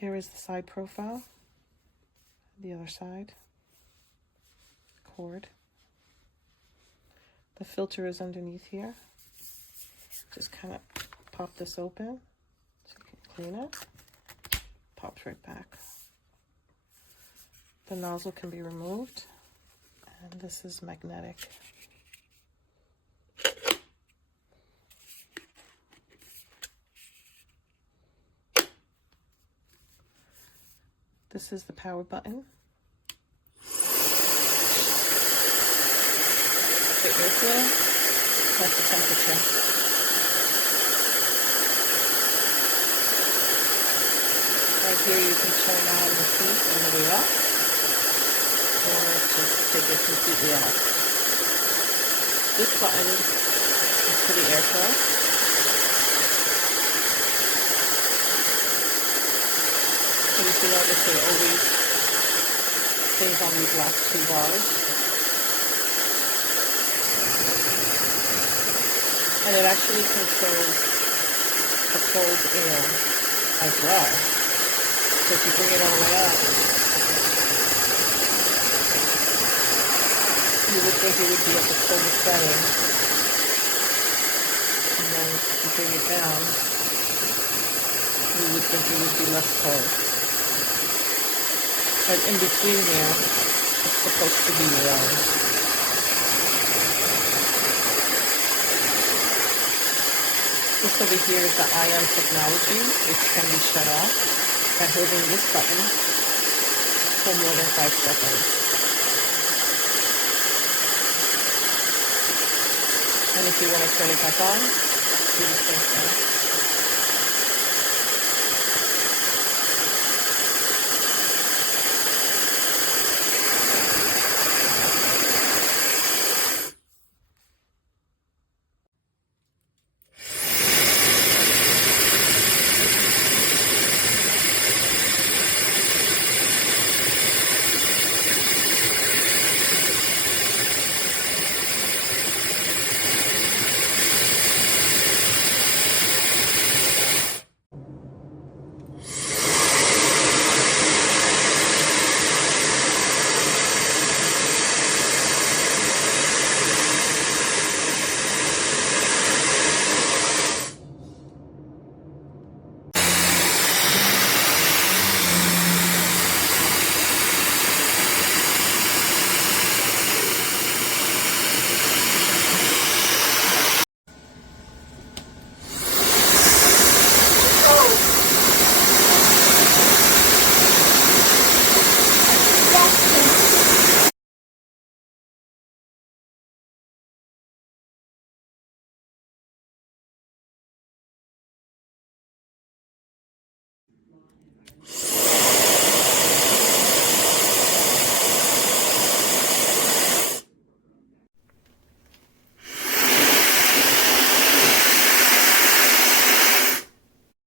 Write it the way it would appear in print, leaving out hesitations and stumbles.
Here is the side profile, the other side, cord. The filter is underneath here. Just kind of pop this open so you can clean it. Pops right back. The nozzle can be removed, and this is magnetic. This is the power button. The airflow, that's the temperature. Right here you can turn on the heat all the way up, or just take it completely off. This button is for the airflow. So if you notice, it always stays on these last 2 bars. And it actually controls the cold air as well. So if you bring it all the way up, you would think it would be at the coldest setting. And then if you bring it down, you would think it would be less cold. But in between here, it's supposed to be warm. This over here is the ion technology, which can be shut off by holding this button for more than 5 seconds. And if you want to turn it back on, do the same thing.